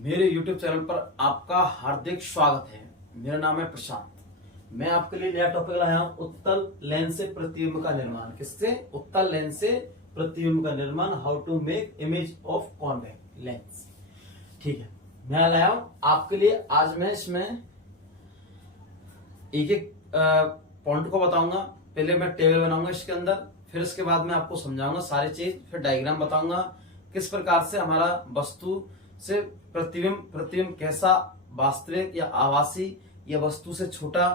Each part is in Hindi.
मेरे YouTube चैनल पर आपका हार्दिक स्वागत है। मेरा नाम है प्रशांत। मैं आपके लिए नया टॉपिक लाया हूं, उत्तल लेंस से प्रतिबिंब का निर्माण। किससे? उत्तल लेंस से प्रतिबिंब का निर्माण। How to make image of convex lens. ठीक है, मैं लाया हूं आपके लिए। आज मैं इसमें एक एक पॉइंट को बताऊंगा। पहले मैं टेबल बनाऊंगा इसके अंदर, फिर इसके बाद मैं आपको समझाऊंगा सारी चीज, फिर डायग्राम बताऊंगा किस प्रकार से हमारा वस्तु से प्रतिबिंब कैसा, वास्तविक या आभासी या वस्तु से छोटा,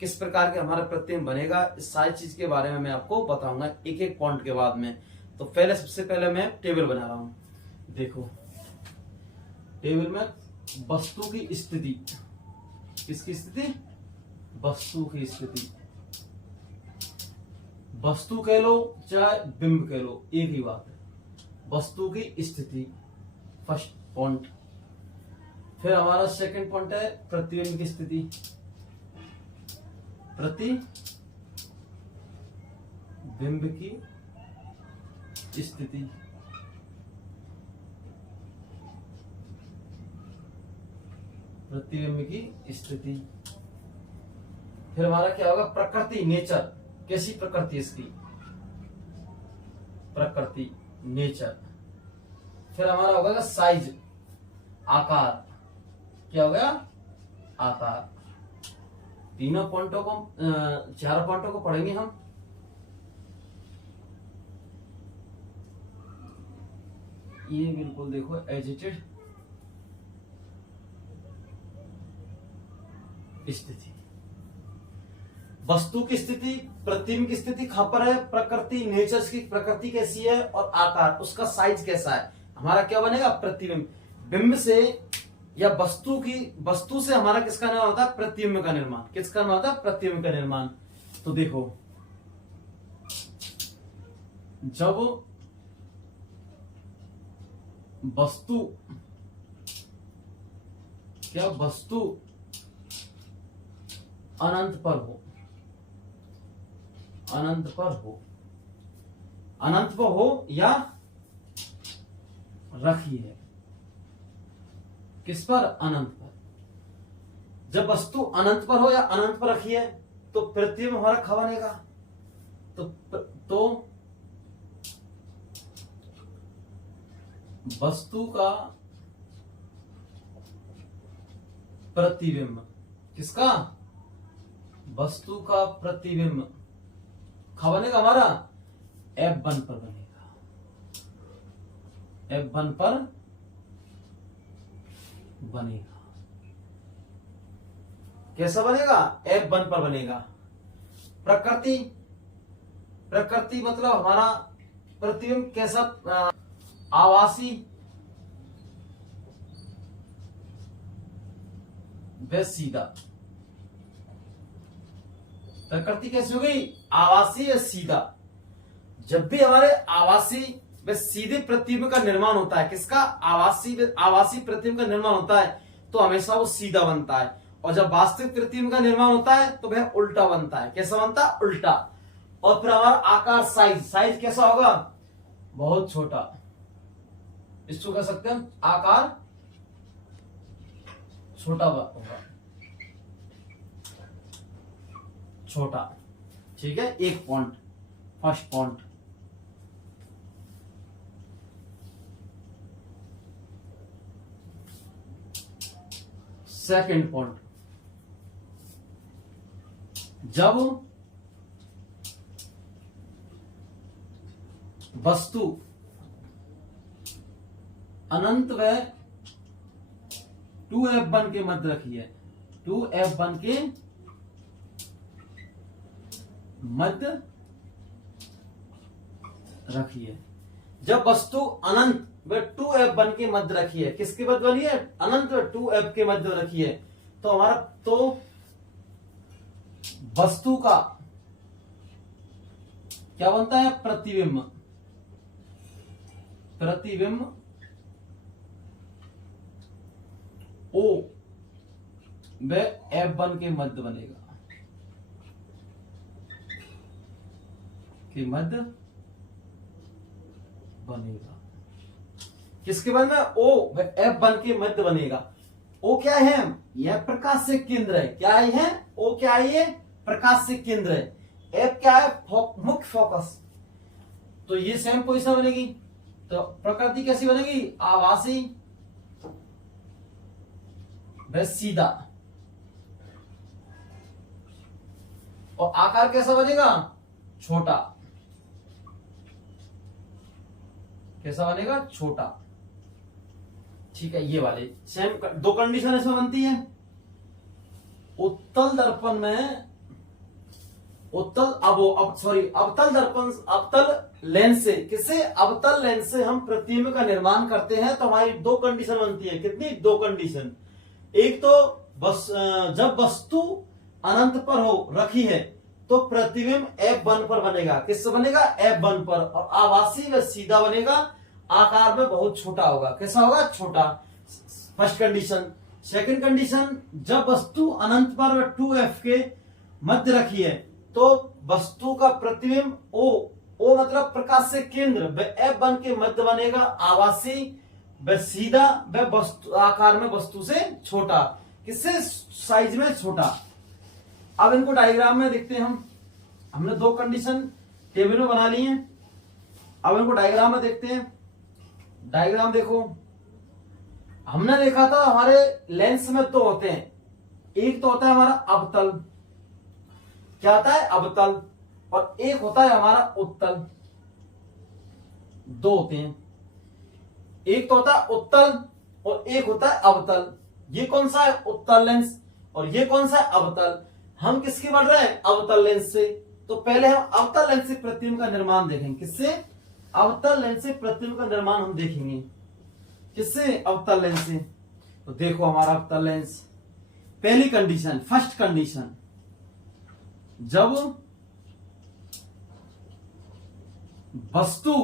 किस प्रकार के हमारा प्रतिबिंब बनेगा। इस सारी चीज के बारे में मैं आपको बताऊंगा एक एक पॉइंट के बाद में। तो पहले सबसे पहले मैं टेबल बना रहा हूं। देखो, टेबल में वस्तु की स्थिति, किसकी स्थिति? वस्तु की स्थिति। वस्तु कह लो चाहे बिंब कह लो, एक ही बात है। वस्तु की स्थिति फर्स्ट पॉइंट। फिर हमारा सेकंड पॉइंट है प्रतिबिंब की स्थिति। प्रतिबिंब की स्थिति। प्रतिबिंब की स्थिति। फिर हमारा क्या होगा? प्रकृति, नेचर। कैसी प्रकृति इसकी? प्रकृति, नेचर। फिर हमारा होगा साइज, आकार। क्या हो गया? आकार। तीनों पॉइंटों को, चारों पॉइंटों को पढ़ेंगे हम। ये बिल्कुल देखो एजिटेड स्थिति। वस्तु की स्थिति, प्रतिबिंब की स्थिति कहां पर है? प्रकृति, नेचर की प्रकृति कैसी है, और आकार, उसका साइज कैसा है। हमारा क्या बनेगा? प्रतिबिंब। बिंब से या वस्तु से हमारा किसका निर्माण होता है? प्रतिबिंब का निर्माण। किसका निर्माण होता है? प्रतिबिंब का निर्माण। तो देखो, जब वस्तु अनंत पर हो, अनंत पर हो या रखी है। किस पर? अनंत पर। जब वस्तु अनंत पर हो या अनंत पर रखी है तो प्रतिबिंब हमारा खा बनेगा। तो वस्तु का प्रतिबिंब, किसका? वस्तु का प्रतिबिंब खा बनेगा हमारा F1 पर बनेगा। F1 पर बनेगा। कैसा बनेगा? F1 पर बनेगा। प्रकृति मतलब हमारा प्रतिबिंब कैसा? आभासी व सीधा। प्रकृति कैसी हो गई? आभासी या सीधा। जब भी हमारे आभासी व सीधे प्रतिबिंब का निर्माण होता है, किसका? आभासी प्रतिबिंब का निर्माण होता है तो हमेशा वो सीधा बनता है। और जब वास्तविक प्रतिबिंब का निर्माण होता है तो वह उल्टा बनता है। कैसा बनता है? उल्टा। और फिर हमारा आकार, साइज कैसा होगा? बहुत छोटा। इसको कह सकते हैं आकार छोटा होगा, छोटा। ठीक है, एक point, first point. Second point, जब वस्तु अनंत व 2F1 के मध्य रखी है, 2F1 के मध्य रखी है। जब वस्तु अनंत व 2F1 के मध्य रखी है, किसके मध्य बनी है? अनंत व 2F के मध्य रखी है। तो हमारा वस्तु का क्या बनता है? प्रतिबिंब। O व F1 के मध्य बनेगा, के मध्य बनेगा। किसके मध्य में? ओ एफ बन के मध्य बनेगा। ओ क्या है? यह प्रकाश से केंद्र है। क्या है? ओ क्या है? ये प्रकाश से केंद्र है। एफ क्या है? मुख्य फोकस। तो ये सेम पोजीशन बनेगी। तो प्रकृति कैसी बनेगी? आभासी व सीधा। और आकार कैसा बनेगा? छोटा। कैसा बनेगा? छोटा। ठीक है, ये वाले सेम दो कंडीशन इसमें बनती है। उत्तल दर्पण में अवतल दर्पण, अवतल लेंस से, किससे? अवतल लेंस से हम प्रतिबिंब का निर्माण करते हैं तो हमारी दो कंडीशन बनती है। कितनी? दो कंडीशन। एक तो जब वस्तु अनंत पर हो रखी है तो प्रतिबिंब F1 पर बनेगा। किससे बनेगा? F1 पर। और आभासी व सीधा बनेगा, आकार में बहुत छोटा होगा। कैसा होगा? छोटा। First condition. सेकंड कंडीशन, जब वस्तु अनंत पर व 2F के मध्य रखी है तो वस्तु का प्रतिबिंब O मतलब प्रकाश से केंद्र, व F1 के मध्य बनेगा, आभासी व सीधा व वस्तु आकार में वस्तु से छोटा। किससे? साइज में छोटा। अब इनको डायग्राम में देखते हैं हम। हमने दो कंडीशन टेबल में बना ली है। अब इनको डायग्राम में देखते हैं। डायग्राम देखो, हमने देखा था हमारे लेंस में दो होते हैं। एक तो होता है हमारा अवतल। क्या होता है? अवतल। और एक होता है हमारा उत्तल। दो होते हैं। एक तो होता है उत्तल और एक होता है अवतल। ये कौन सा है? उत्तल लेंस। और ये कौन सा है? अवतल। हम किसकी बढ़ रहे हैं? अवतल लेंस से। तो पहले हम अवतल लेंस से प्रतिबिंब का निर्माण देखेंगे। किससे? अवतल लेंस से प्रतिबिंब का निर्माण हम देखेंगे। किससे? अवतल लेंस से। तो देखो हमारा अवतल लेंस, पहली कंडीशन, फर्स्ट कंडीशन, जब वस्तु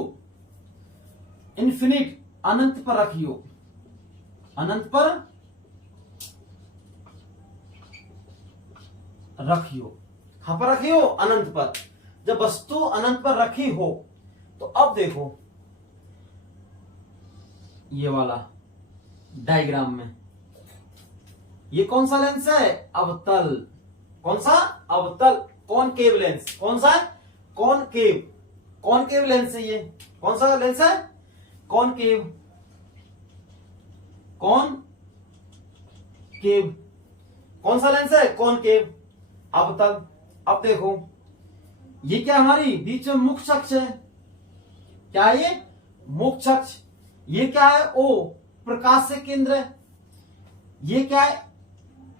इन्फिनिट अनंत पर रखी हो, अनंत पर रखी हो, कहां पर रखी हो? अनंत पर। जब वस्तु अनंत पर रखी हो तो अब देखो ये वाला डायग्राम में, ये कौन सा लेंस है? अवतल। कौन सा? अवतल। Concave lens. कौन सा है? कॉनकेव। कॉनकेव लेंस है ये। कौन सा लेंस है? कॉनकेव। कॉनकेव। कौन सा लेंस है? कॉनकेव। अवतल। अब देखो ये क्या हमारी बीच में मुख्य अक्ष है। क्या है ये? मुख्य अक्ष। ये क्या है? O प्रकाश से केंद्र है। ये क्या है?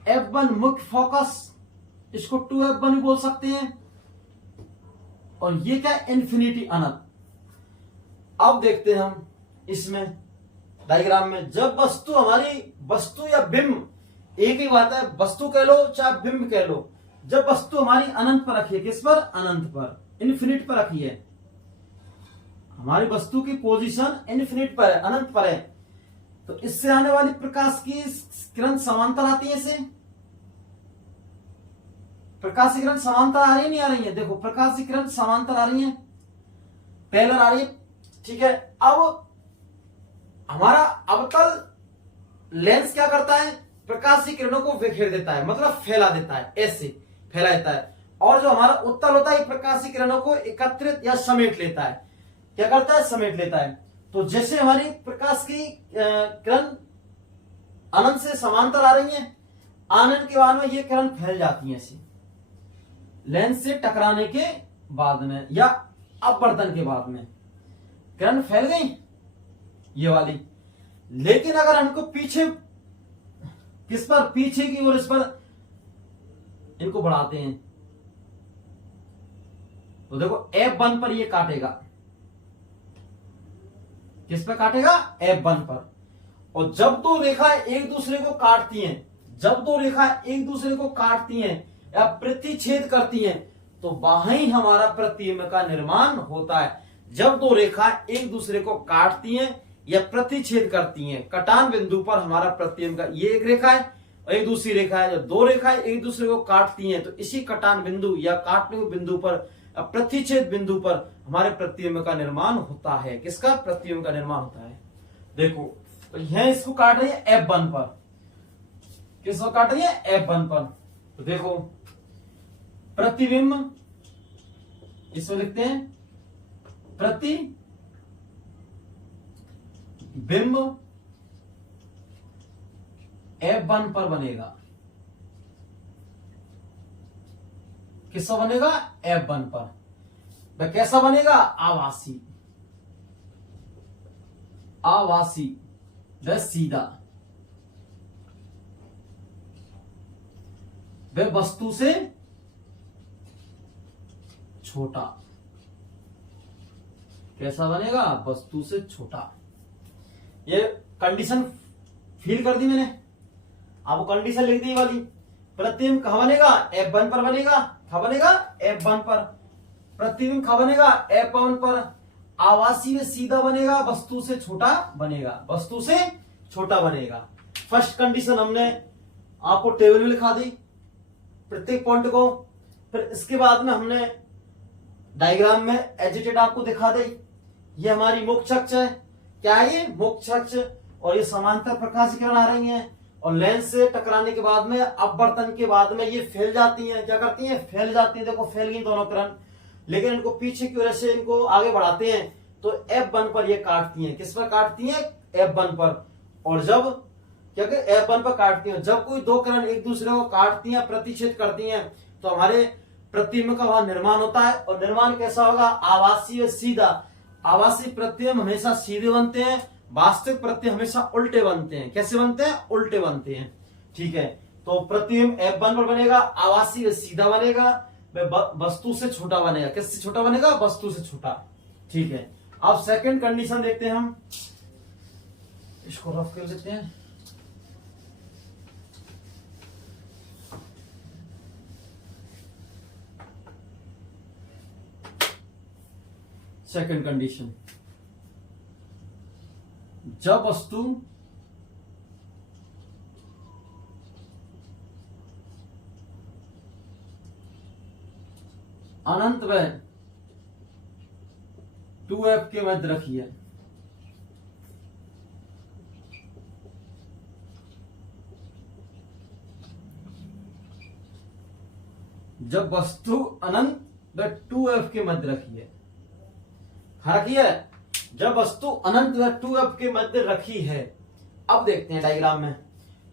F1 मुख्य फोकस, इसको 2F1 भी बोल सकते हैं। और ये क्या है? इन्फिनिटी अनंत। अब देखते हैं हम इसमें डायग्राम में, जब वस्तु हमारी, वस्तु या बिंब एक ही बात है, वस्तु कह लो चाहे बिंब कह लो, जब वस्तु हमारी अनंत पर रखी है, किस पर? अनंत पर, इन्फिनिट पर रखी है। हमारी वस्तु की पोजीशन इन्फिनिट पर है, अनंत पर है। तो इससे आने वाली प्रकाश की किरण समांतर आती है। इसे प्रकाश की किरण समांतर आ रही है, नहीं आ रही है? देखो प्रकाश की किरण समांतर आ रही है, पैरेलल आ रही है। ठीक है। अब हमारा अवतल लेंस क्या करता है? प्रकाश की किरणों को बिखेर देता है, मतलब फैला देता है, ऐसे फैला देता है। और जो हमारा उत्तल होता है, प्रकाश की किरणों को एकत्रित या समेट लेता है। क्या करता है? समेट लेता है। तो जैसे हमारी प्रकाश की किरण अनंत से समांतर आ रही है, आनंद के बाद में ये किरण फैल जाती है ऐसे, लेंस से टकराने के बाद में या अपवर्तन के बाद में किरण फैल गई ये वाली। लेकिन अगर हमको पीछे, किस पर? पीछे की ओर, इस पर इनको बढ़ाते हैं तो देखो F1 पर ये काटेगा। किस पर काटेगा? F1 पर। और जब दो रेखाएं एक दूसरे को काटती हैं, जब दो रेखाएं एक दूसरे को काटती हैं या प्रतिच्छेद करती हैं, तो वहां ही हमारा प्रतिबिंब का निर्माण होता है। जब दो रेखाएं एक दूसरे को काटती हैं या प्रतिच्छेद करती हैं, कटान बिंदु पर हमारा प्रतिबिंब का, ये एक रेखा है और एक दूसरी रेखा है, जब दो रेखाएं एक दूसरे को काटती हैं तो इसी कटान बिंदु या काटने बिंदु पर, प्रतिच्छेद बिंदु पर हमारे प्रतिबिंब का निर्माण होता है। किसका? प्रतिबिंब का निर्माण होता है। देखो तो यह इसको काट रही है F1 पर, किसको काट रही है F1 पर। तो देखो प्रतिबिंब, इसको लिखते हैं प्रतिबिंब F1 पर बनेगा, किसका बनेगा F1 पर। वह कैसा बनेगा आवासी, आवासी वह सीधा, वह वस्तु से छोटा, कैसा बनेगा वस्तु से छोटा। ये कंडीशन फील कर दी मैंने, आपको कंडीशन लिख दी वाली। प्रतिबिंब कहां बनेगा F1 पर बनेगा, कहां बनेगा F1 पर। प्रतिबिंब कहां बनेगा F1 पर। आवासी में सीधा बनेगा, वस्तु से छोटा बनेगा, वस्तु से छोटा बनेगा। फर्स्ट कंडीशन हमने आपको टेबल में लिखा दी प्रत्येक पॉइंट को, फिर इसके बाद में हमने डायग्राम में एजिटेड आपको दिखा दी। ये हमारी मुख्य अक्ष है, क्या है ये मुख्य अक्ष, और ये समांतर प्रकाश किरण आ रही हैं, और लेंस से टकराने के बाद में अपवर्तन के बाद में ये फैल जाती हैं, क्या करती हैं फैल जाती हैं। देखो फैल गई दोनों किरण, लेकिन इनको पीछे की वजह से इनको आगे बढ़ाते हैं तो F1 पर ये काटती हैं। किस पर काटती हैं F1 पर। और जब क्या F1 पर काटती हैं, जब कोई दो किरण एक दूसरे को काटती हैं प्रतिच्छेद करती हैं तो हमारे प्रतिबिंब का वहां निर्माण होता है। और निर्माण कैसा होगा आवासीय सीधा। आवासीय प्रतिबिंब हमेशा सीधे बनते हैं, वास्तविक प्रतिबिंब हमेशा उल्टे बनते हैं। कैसे बनते हैं उल्टे बनते हैं। ठीक है, तो प्रतिबिंब F1 पर बनेगा, आवासीय सीधा बनेगा, वस्तु से छोटा बनेगा। किससे छोटा बनेगा वस्तु से छोटा। ठीक है, अब सेकंड कंडीशन देखते हैं हम, इसको रफ कर लेते हैं। सेकंड कंडीशन, जब वस्तु अनंत व 2F के मध्य रखी है, जब वस्तु अनंत व 2F के मध्य रखी है, रखी है, जब वस्तु अनंत व 2F के मध्य रखी है। अब देखते हैं डायग्राम में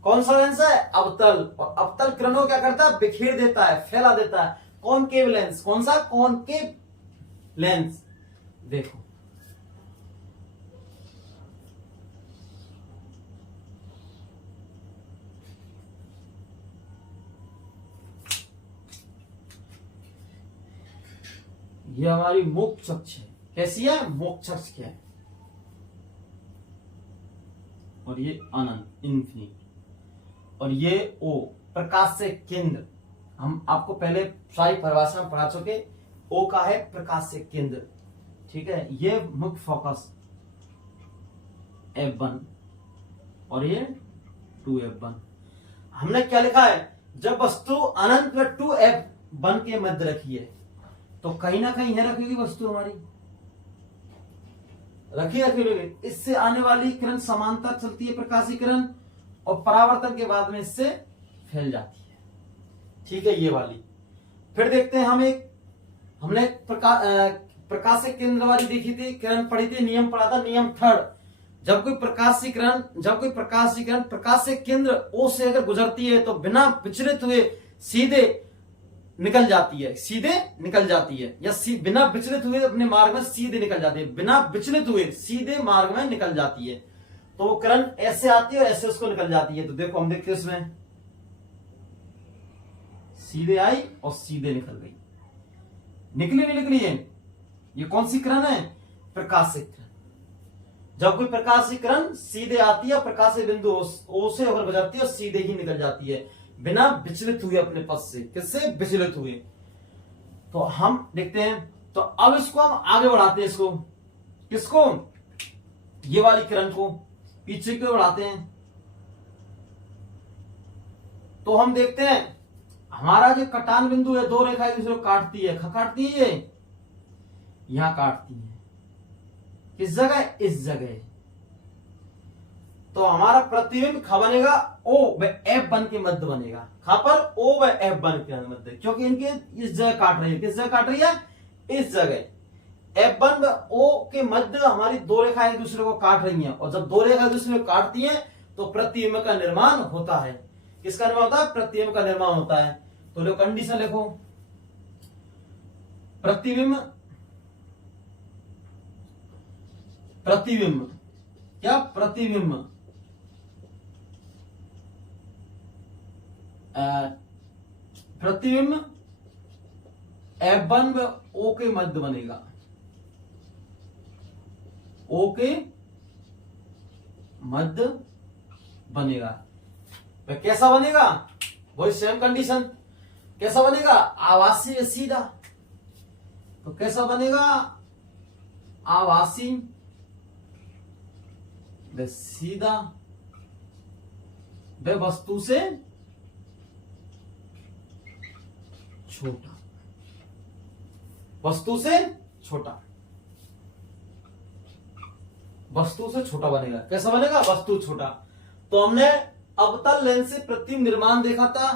कौन सा लेंस है अवतल, और अवतल किरणों क्या करता है बिखेर देता है, फैला देता है। कॉनकेव लेंस, कौन सा कॉनकेव लेंस। देखो ये हमारी मुख्य अक्ष है, कैसी है मुख्य अक्ष क्या है, और ये अनंत इन्फिनिट, और ये O प्रकाश से केंद्र। हम आपको पहले सारी परिभाषा में पढ़ा चुके, O का है प्रकाश से केंद्र। ठीक है, ये मुख्य फोकस F1 और ये 2F1। हमने क्या लिखा है जब वस्तु अनंत व 2F1 के मध्य रखी है, तो कहीं ना कहीं है रखेगी वस्तु हमारी, रखी। इससे आने वाली किरण समांतर चलती है प्रकाशीय किरण, और परावर्तन के बाद में इससे फैल जाती है। ठीक है, ये वाली। फिर देखते हैं हमने प्रकाशीय केंद्र वाली देखी थी, किरण पढ़ी थी, नियम पढ़ा था, नियम थर्ड। जब कोई प्रकाशीय किरण प्रकाशीय केंद्र O से अगर गुजरती है तो बिना विचलित हुए सीधे निकल जाती है, या बिना विचलित हुए अपने मार्ग में सीधे निकल जाती है, बिना विचलित हुए सीधे मार्ग में निकल जाती है। तो वो किरण ऐसे आती है और ऐसे उसको निकल जाती है। तो देखो हम देखते हैं इसमें सीधे आई और सीधे निकल गई, निकली है। ये कौन सी किरण है प्रकाशीय किरण। जब कोई प्रकाशीय किरण सीधे आती है, प्रकाशीय बिंदु O से होकर गुजरती है और सीधे ही निकल जाती है बिना विचलित हुए अपने पथ से। किससे विचलित हुए। तो हम देखते हैं, तो अब इसको हम आगे बढ़ाते हैं, इसको किसको ये वाली किरण को पीछे क्यों बढ़ाते हैं। तो हम देखते हैं हमारा जो कटान बिंदु है, दो रेखा एक दूसरे को काटती है, काटती है, ये यहां काटती है, किस जगह इस जगह। तो हमारा प्रतिबिंब खा बनेगा ओ व एफ बन के मध्य बनेगा। खा पर ओ व एफ बन के मध्य, क्योंकि इनके इस जगह काट रही है। किस जगह काट रही है? इस जगह। एफ बन व ओ के मध्य हमारी दो रेखाएं एक दूसरे को काट रही हैं, और जब दो रेखा एक दूसरे को काटती हैं तो प्रतिबिंब का निर्माण होता है। किसका निर्माण होता है? प्रतिबिंब का निर्माण होता है। तो लो कंडीशन लिखो, प्रतिबिंब क्या? प्रतिबिंब F1 व O के मध्य बनेगा। O के मध्य बनेगा। वह कैसा बनेगा? वही सेम कंडीशन। कैसा बनेगा? आभासी व सीधा। तो कैसा बनेगा? आभासी व सीधा व वस्तु से छोटा। वस्तु से छोटा, वस्तु से छोटा बनेगा। कैसा बनेगा? वस्तु छोटा। तो हमने अवतल लेंस से प्रतिबिंब निर्माण देखा था।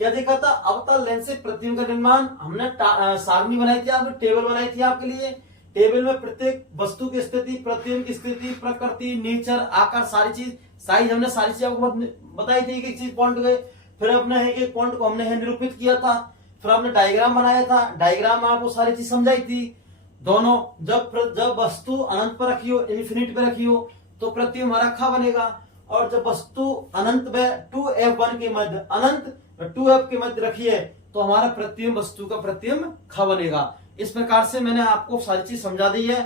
क्या देखा था? अवतल लेंस से प्रतिबिंब का निर्माण। हमने सारणी बनाई थी, आपने टेबल बनाई थी आपके लिए। टेबल में प्रत्येक वस्तु की स्थिति, प्रतिबिंब की स्थिति, प्रकृति, नेचर, आकार, सारी चीज, साइज, हमने सारी चीज आपको बताई थी। एक चीज पॉइंट गए, फिर अपने एक पॉइंट को हमने निरूपित किया था, फिर हमने डायग्राम बनाया था। डायग्राम में आपको सारी चीज समझाई थी। दोनों जब वस्तु अनंत पर रखी हो, इन्फिनिट पे रखी हो, तो प्रतिबिंब हमारा खा बनेगा। और जब वस्तु अनंत व 2F1 के मध्य, अनंत 2F के मध्य रखी है, तो हमारा प्रतिबिंब वस्तु का प्रतिबिंब खा बनेगा। इस प्रकार से मैंने आपको सारी चीज समझा दी है।